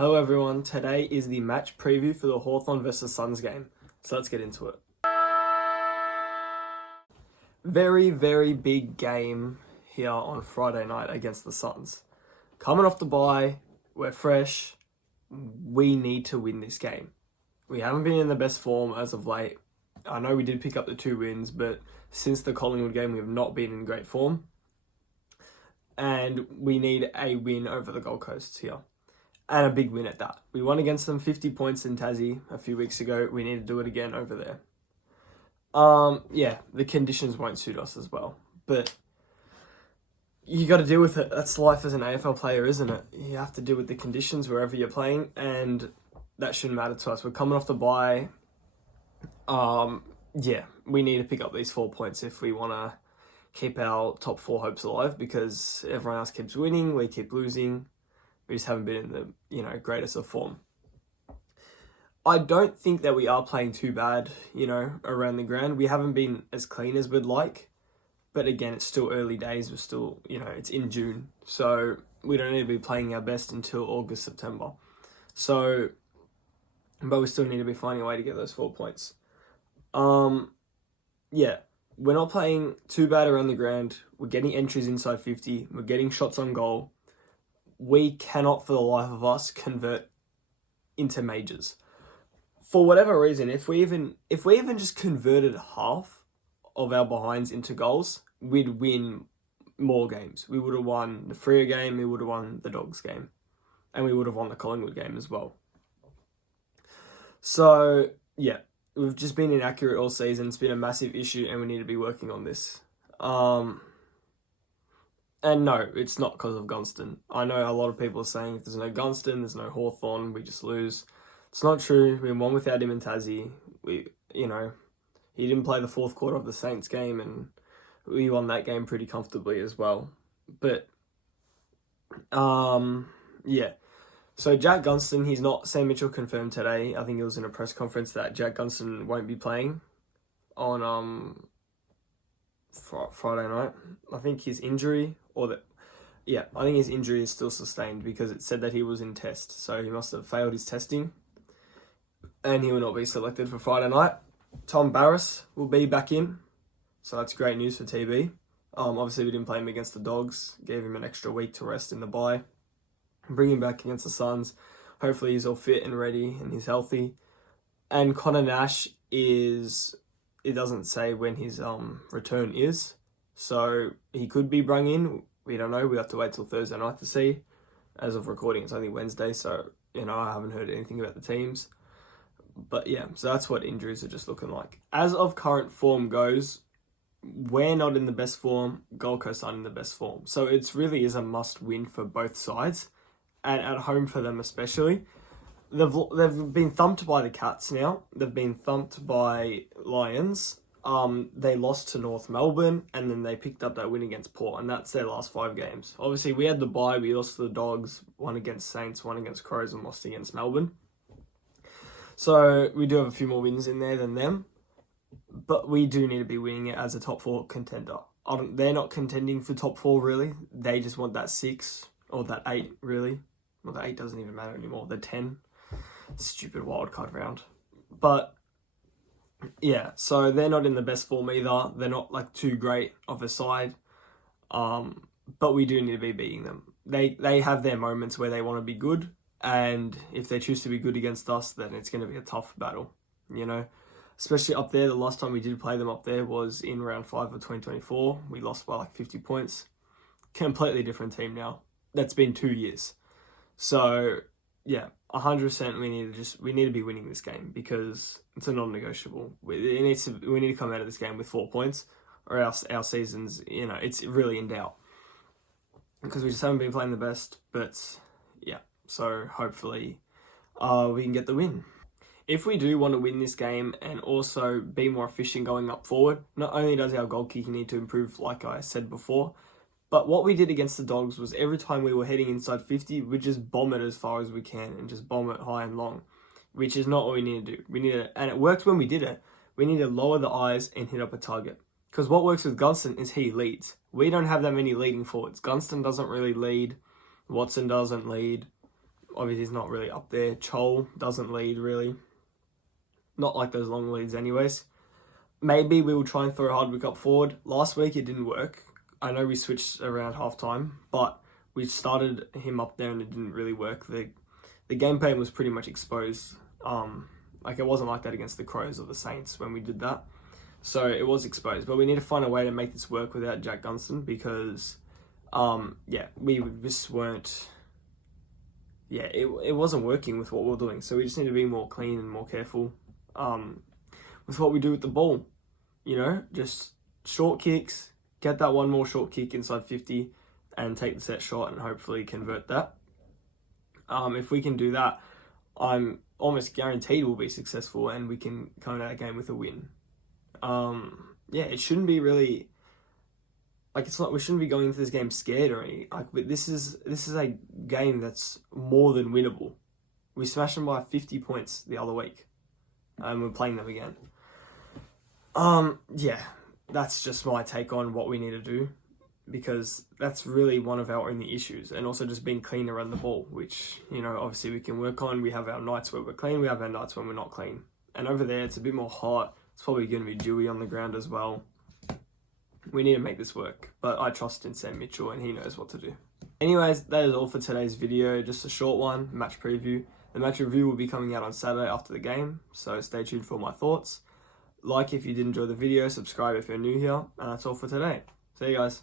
Hello everyone, today is the match preview for the Hawthorn versus Suns game, so let's get into it. Very, very big game here on Friday night against the Suns. Coming off the bye, we're fresh, we need to win this game. We haven't been in the best form as of late. I know we did pick up the 2 wins, but since the Collingwood game we have not been in great form. And we need a win over the Gold Coast here. And a big win at that. We won against them 50 points in Tassie a few weeks ago. We need to do it again over there. Yeah, the conditions won't suit us as well. But you got to deal with it. That's life as an AFL player, isn't it? You have to deal with the conditions wherever you're playing. And that shouldn't matter to us. We're coming off the bye. Yeah, we need to pick up these 4 points if we want to keep our top 4 hopes alive. Because everyone else keeps winning. We keep losing. We just haven't been in the, greatest of form. I don't think that we are playing too bad, around the ground. We haven't been as clean as we'd like. But again, it's still early days. We're still, it's in June. So we don't need to be playing our best until August, September. So, but we still need to be finding a way to get those 4 points. Yeah, we're not playing too bad around the ground. We're getting entries inside 50. We're getting shots on goal. We cannot for the life of us convert into majors. For whatever reason, if we even just converted half of our behinds into goals, we'd win more games. We would have won the Freo game, we would have won the Dogs game, and we would have won the Collingwood game as well. So, yeah, we've just been inaccurate all season. It's been a massive issue and we need to be working on this. And no, it's not because of Gunston. I know a lot of people are saying if there's no Gunston, there's no Hawthorn, we just lose. It's not true. We won without him in Tassie. He didn't play the 4th quarter of the Saints game and we won that game pretty comfortably as well. But, yeah. So Jack Gunston, he's not, Sam Mitchell confirmed today, I think it was in a press conference, that Jack Gunston won't be playing on, Friday night. I think his injury, I think his injury is still sustained because it said that he was in test. So he must have failed his testing and he will not be selected for Friday night. Tom Barrass will be back in. So that's great news for TB. Obviously we didn't play him against the Dogs. Gave him an extra week to rest in the bye. Bring him back against the Suns. Hopefully he's all fit and ready and he's healthy. And Connor Nash it doesn't say when his return is. So he could be brung in. We don't know. We have to wait till Thursday night to see. As of recording, it's only Wednesday. So, I haven't heard anything about the teams. But yeah, so that's what injuries are just looking like. As of current form goes, we're not in the best form. Gold Coast aren't in the best form. So it really is a must win for both sides. And at home for them especially. They've been thumped by the Cats now. They've been thumped by Lions. They lost to North Melbourne and then they picked up that win against Port, and that's their last 5 games. Obviously, we had the bye. We lost to the Dogs, won against Saints, won against Crows, and lost against Melbourne. So we do have a few more wins in there than them, but we do need to be winning it as a top 4 contender. They're not contending for top 4 really. They just want that 6 or that 8 really. Well, the 8 doesn't even matter anymore. The 10. Stupid wildcard round. But yeah, so they're not in the best form either. They're not too great of a side. But we do need to be beating them. They have their moments where they want to be good, and if they choose to be good against us, then it's going to be a tough battle, Especially up there, the last time we did play them up there was in round 5 of 2024. We lost by 50 points. Completely different team now. That's been 2 years. So yeah, 100% we need to be winning this game because it's a non-negotiable. We need to come out of this game with 4 points, or else our season's, it's really in doubt. Because we just haven't been playing the best, but yeah, so hopefully we can get the win. If we do want to win this game and also be more efficient going up forward, not only does our goal kicking need to improve, like I said before, but what we did against the Dogs was every time we were heading inside 50, we just bomb it as far as we can and just bomb it high and long, which is not what we need to do. And it worked when we did it. We need to lower the eyes and hit up a target. Because what works with Gunston is he leads. We don't have that many leading forwards. Gunston doesn't really lead. Watson doesn't lead. Obviously, he's not really up there. Chol doesn't lead, really. Not like those long leads anyways. Maybe we will try and throw Hardwick up forward. Last week, it didn't work. I know we switched around halftime, but we started him up there and it didn't really work. The game plan was pretty much exposed. Like, it wasn't like that against the Crows or the Saints when we did that. So it was exposed. But we need to find a way to make this work without Jack Gunston because, we just weren't... Yeah, it wasn't working with what we were doing. So we just need to be more clean and more careful with what we do with the ball. You know, just short kicks, get that one more short kick inside 50 and take the set shot and hopefully convert that. If we can do that, I'm almost guaranteed we'll be successful and we can come out of that game with a win. It shouldn't be really... Like, it's not, we shouldn't be going into this game scared or anything. Like, but this is a game that's more than winnable. We smashed them by 50 points the other week. And we're playing them again. That's just my take on what we need to do. Because that's really one of our only issues. And also just being clean around the ball, which, you know, obviously we can work on. We have our nights where we're clean. We have our nights when we're not clean. And over there, it's a bit more hot. It's probably going to be dewy on the ground as well. We need to make this work. But I trust in Sam Mitchell and he knows what to do. Anyways, that is all for today's video. Just a short one, match preview. The match review will be coming out on Saturday after the game. So stay tuned for my thoughts. Like if you did enjoy the video. Subscribe if you're new here. And that's all for today. See you guys.